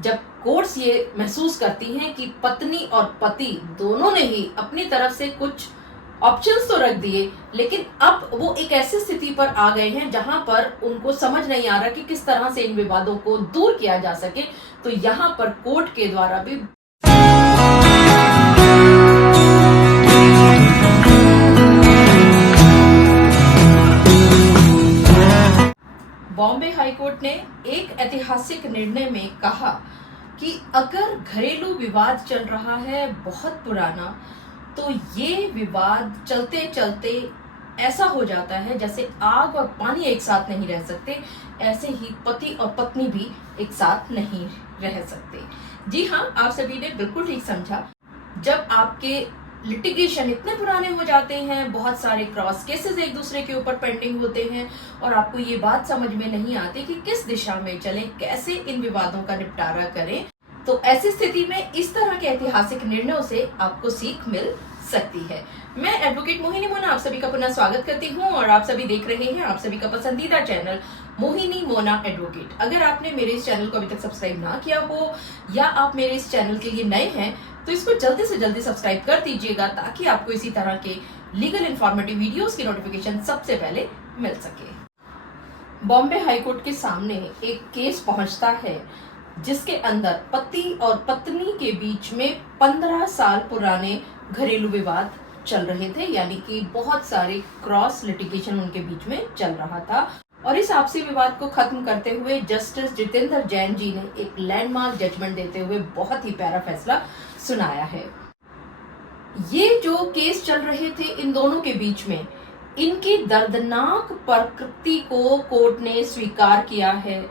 जब कोर्ट्स ये महसूस करती हैं कि पत्नी और पति दोनों ने ही अपनी तरफ से कुछ ऑप्शंस तो रख दिए, लेकिन अब वो एक ऐसी स्थिति पर आ गए हैं जहां पर उनको समझ नहीं आ रहा कि किस तरह से इन विवादों को दूर किया जा सके, तो यहाँ पर कोर्ट के द्वारा भी बॉम्बे हाईकोर्ट ने एक ऐतिहासिक निर्णय में कहा कि अगर घरेलू विवाद चल रहा है बहुत पुराना, तो ये विवाद चलते चलते ऐसा हो जाता है जैसे आग और पानी एक साथ नहीं रह सकते, ऐसे ही पति और पत्नी भी एक साथ नहीं रह सकते। जी हाँ, आप सभी ने बिल्कुल ठीक समझा। जब आपके लिटिगेशन इतने पुराने हो जाते हैं, बहुत सारे क्रॉस केसेस एक दूसरे के ऊपर पेंडिंग होते हैं और आपको ये बात समझ में नहीं आती कि किस दिशा में चलें, कैसे इन विवादों का निपटारा करें, तो ऐसी स्थिति में इस तरह के ऐतिहासिक निर्णयों से आपको सीख मिल सकती है। मैं एडवोकेट मोहिनी मोना आप सभी का पुनः स्वागत करती हूँ और आप सभी देख रहे हैं आप सभी का पसंदीदा चैनल मोहिनी मोना एडवोकेट। अगर आपने मेरे इस चैनल को अभी तक सब्सक्राइब ना किया हो या आप मेरे इस चैनल के लिए नए हैं, तो इसको जल्दी से जल्दी सब्सक्राइब कर दीजिएगा ताकि आपको इसी तरह के लीगल इंफॉर्मेटिव वीडियोस की नोटिफिकेशन सबसे पहले मिल सके। बॉम्बे हाईकोर्ट के सामने एक केस पहुंचता है जिसके अंदर पति और पत्नी के बीच में 15 साल पुराने घरेलू विवाद चल रहे थे, यानी कि बहुत सारे क्रॉस लिटिगेशन उनके बीच में चल रहा था। और इस आपसी विवाद को खत्म करते हुए जस्टिस जितेंद्र जैन जी ने एक लैंडमार्क जजमेंट देते हुए बहुत ही प्यारा फैसला सुनाया है। ये जो केस चल रहे थे इन दोनों के बीच में, इनकी दर्दनाक प्रकृति को कोर्ट ने स्वीकार किया है।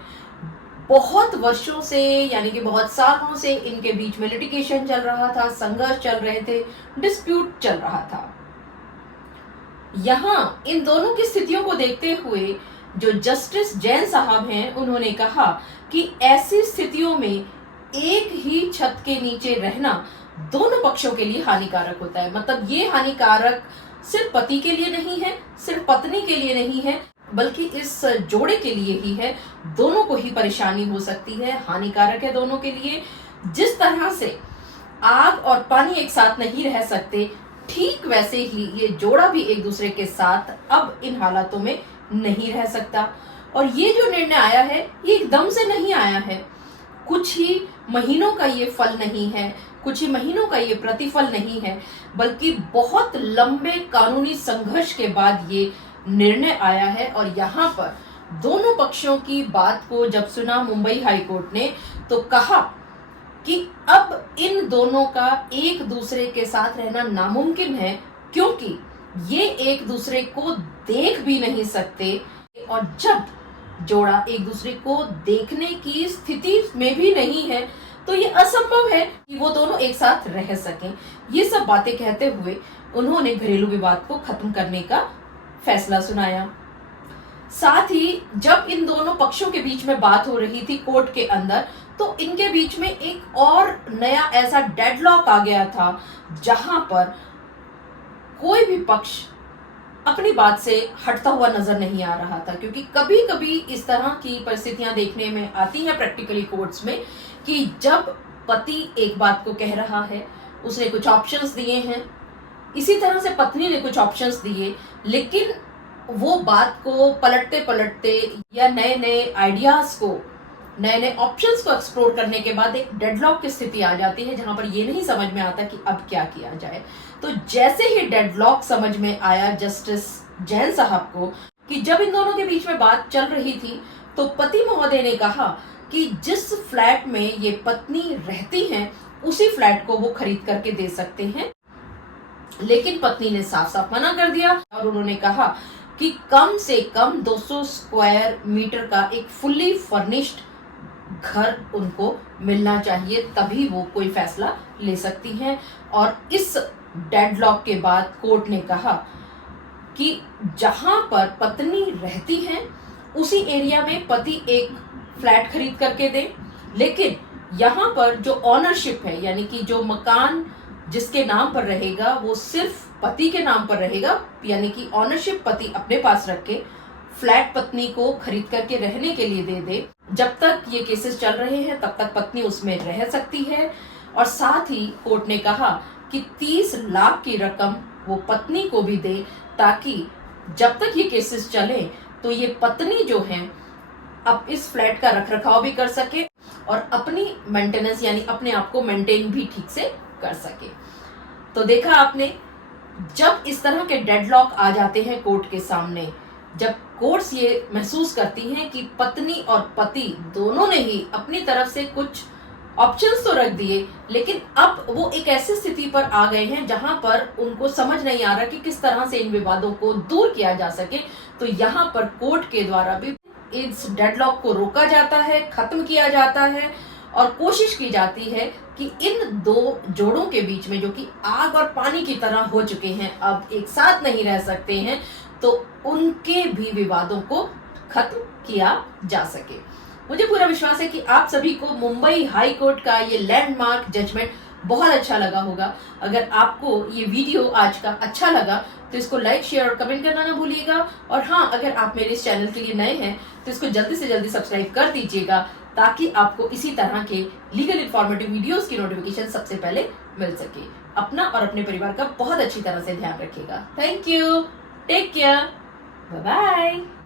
बहुत वर्षों से, यानी कि बहुत सालों से इनके बीच में लिटिगेशन चल रहा था, संघर्ष चल रहे थे, डिस्प्यूट चल रहा था। यहाँ इन दोनों की स्थितियों को देखते हुए जो जस्टिस जैन साहब हैं, उन्होंने कहा कि ऐसी स्थितियों में एक ही छत के नीचे रहना दोनों पक्षों के लिए हानिकारक होता है। मतलब ये हानिकारक सिर्फ पति के लिए नहीं है, सिर्फ पत्नी के लिए नहीं है, बल्कि इस जोड़े के लिए ही है। दोनों को ही परेशानी हो सकती है, हानिकारक है दोनों के लिए। जिस तरह से आग और पानी एक साथ नहीं रह सकते, ठीक वैसे ही ये जोड़ा भी एक दूसरे के साथ अब इन हालातों में नहीं रह सकता। और ये जो निर्णय आया है, ये एकदम से नहीं आया है। कुछ ही महीनों का ये फल नहीं है, कुछ ही महीनों का ये प्रतिफल नहीं है, बल्कि बहुत लंबे कानूनी संघर्ष के बाद ये निर्णय आया है। और यहाँ पर दोनों पक्षों की बात को जब सुना मुंबई हाईकोर्ट ने, तो कहा कि अब इन दोनों का एक दूसरे के साथ रहना नामुमकिन है, क्योंकि ये एक दूसरे को देख भी नहीं सकते। और जब जोड़ा एक दूसरे को देखने की स्थिति में भी नहीं है, तो ये असंभव है कि वो दोनों एक साथ रह सकें। ये सब बातें कहते हुए उन्होंने घरेलू विवाद को खत्म करने का फैसला सुनाया। साथ ही जब इन दोनों पक्षों के बीच में बात हो रही थी कोर्ट के अंदर, तो इनके बीच में एक और नया ऐसा डेडलॉक आ गया था जहां पर कोई भी पक्ष अपनी बात से हटता हुआ नजर नहीं आ रहा था। क्योंकि कभी कभी इस तरह की परिस्थितियां देखने में आती हैं प्रैक्टिकली कोर्ट्स में कि जब पति एक बात को कह रहा है, उसने कुछ ऑप्शंस दिए हैं, इसी तरह से पत्नी ने कुछ ऑप्शंस दिए, लेकिन वो बात को पलटते पलटते या नए नए आइडियाज को, नए नए ऑप्शंस को एक्सप्लोर करने के बाद एक डेडलॉक की स्थिति आ जाती है जहां पर ये नहीं समझ में आता कि अब क्या किया जाए। तो जैसे ही डेडलॉक समझ में आया जस्टिस जैन साहब को कि जब इन दोनों के बीच में बात चल रही थी, तो पति महोदय ने कहा कि जिस फ्लैट में ये पत्नी रहती हैं, उसी फ्लैट को वो खरीद करके दे सकते हैं। लेकिन पत्नी ने साफ साफ मना कर दिया और उन्होंने कहा कि कम से कम 200 स्क्वायर मीटर का एक फुल्ली फर्निश्ड घर उनको मिलना चाहिए, तभी वो कोई फैसला ले सकती हैं। और इस डेडलॉक के बाद कोर्ट ने कहा कि जहां पर पत्नी रहती है उसी एरिया में पति एक फ्लैट खरीद करके दे, लेकिन यहाँ पर जो ऑनरशिप है, यानी कि जो मकान जिसके नाम पर रहेगा वो सिर्फ पति के नाम पर रहेगा, यानी कि ऑनरशिप पति अपने पास रख के फ्लैट पत्नी को खरीद करके रहने के लिए दे दे। जब तक ये केसेस चल रहे हैं तब तक पत्नी उसमें रह सकती है। और साथ ही कोर्ट ने कहा कि 30 लाख की रकम वो पत्नी को भी दे, ताकि जब तक ये केसेस चले तो ये पत्नी जो है अब इस फ्लैट का रखरखाव भी कर सके और अपनी मेंटेनेंस यानी अपने आप को मेंटेन भी ठीक से कर सके। तो देखा आपने, जब इस तरह के डेडलॉक आ जाते हैं कोर्ट के सामने, जब कोर्ट्स ये महसूस करती हैं कि पत्नी और पति दोनों ने ही अपनी तरफ से कुछ ऑप्शंस तो रख दिए, लेकिन अब वो एक ऐसी स्थिति पर आ गए हैं जहां पर उनको समझ नहीं आ रहा कि किस तरह से इन विवादों को दूर किया जा सके, तो यहाँ पर कोर्ट के द्वारा भी इस डेडलॉक को रोका जाता है, खत्म किया जाता है और कोशिश की जाती है कि इन दो जोड़ों के बीच में, जो कि आग और पानी की तरह हो चुके हैं, अब एक साथ नहीं रह सकते हैं, तो उनके भी विवादों को खत्म किया जा सके। मुझे पूरा विश्वास है कि आप सभी को मुंबई हाई कोर्ट का ये लैंडमार्क जजमेंट बहुत अच्छा लगा होगा। अगर आपको ये वीडियो आज का अच्छा लगा तो इसको लाइक, शेयर और कमेंट करना ना भूलिएगा। और हाँ, अगर आप मेरे इस चैनल के लिए नए हैं तो इसको जल्दी से जल्दी सब्सक्राइब कर दीजिएगा, ताकि आपको इसी तरह के लीगल इन्फॉर्मेटिव वीडियोस की नोटिफिकेशन सबसे पहले मिल सके। अपना और अपने परिवार का बहुत अच्छी तरह से ध्यान रखिएगा। Thank you, take care, bye bye.